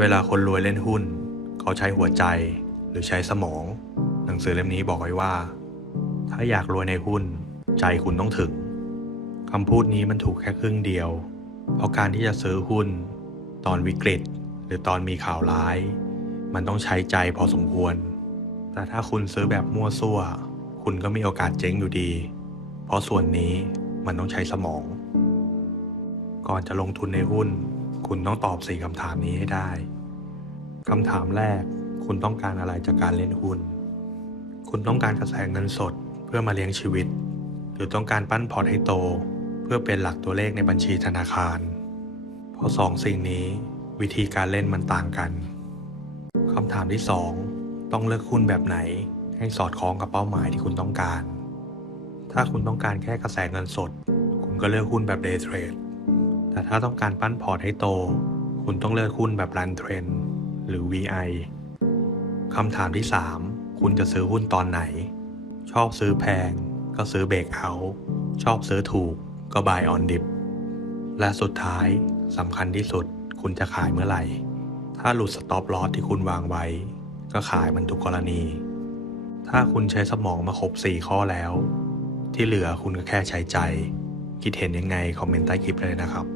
เวลาคนรวยเล่นหุ้น เขาใช้หัวใจหรือใช้สมอง หนังสือเล่มนี้บอกไว้ว่า ถ้าอยากรวยในหุ้น ใจคุณต้องถึงคำพูดนี้มันถูกแค่ครึ่งเดียว เพราะการที่จะซื้อหุ้น ตอนวิกฤต หรือตอนมีข่าวร้าย มันต้องใช้ใจพอสมควร แต่ถ้าคุณซื้อแบบมั่วซั่ว คุณก็มีโอกาสเจ๊งอยู่ดี เพราะส่วนนี้มันต้องใช้สมอง ก่อนจะลงทุนในหุ้น คุณต้องตอบสี่คำถามนี้ให้ได้คำถามแรก คุณต้องการอะไรจากการเล่นหุ้น คุณต้องการกระแสเงินสดเพื่อมาเลี้ยงชีวิต หรือต้องการปั้นพอร์ตให้โต เพื่อเป็นหลักตัวเลขในบัญชีธนาคาร เพราะสองสิ่งนี้วิธีการเล่นมันต่างกันคำถามที่สองต้องเลือกหุ้นแบบไหน ให้สอดคล้องกับเป้าหมายที่คุณต้องการ ถ้าคุณต้องการแค่กระแสเงินสด คุณก็เลือกหุ้นแบบ day trade แต่ถ้าต้องการปั้นพอร์ตให้โต คุณต้องเลือกหุ้นแบบ run trend หรือ VI คำถามที่ 3 คุณจะซื้อหุ้นตอนไหน ชอบซื้อแพง ก็ซื้อเบรกเอาชอบซื้อถูกก็ buy on dip และสุดท้ายสำคัญที่สุดคุณจะขายเมื่อไหร่ ถ้าหลุด stop loss ที่คุณวางไว้ ก็ขายมันทุกกรณี ถ้าคุณใช้สมองมาครบ 4 ข้อแล้ว ที่เหลือคุณก็แค่ใช้ใจ คิดเห็นยังไง คอมเมนต์ใต้คลิปเลยนะครับ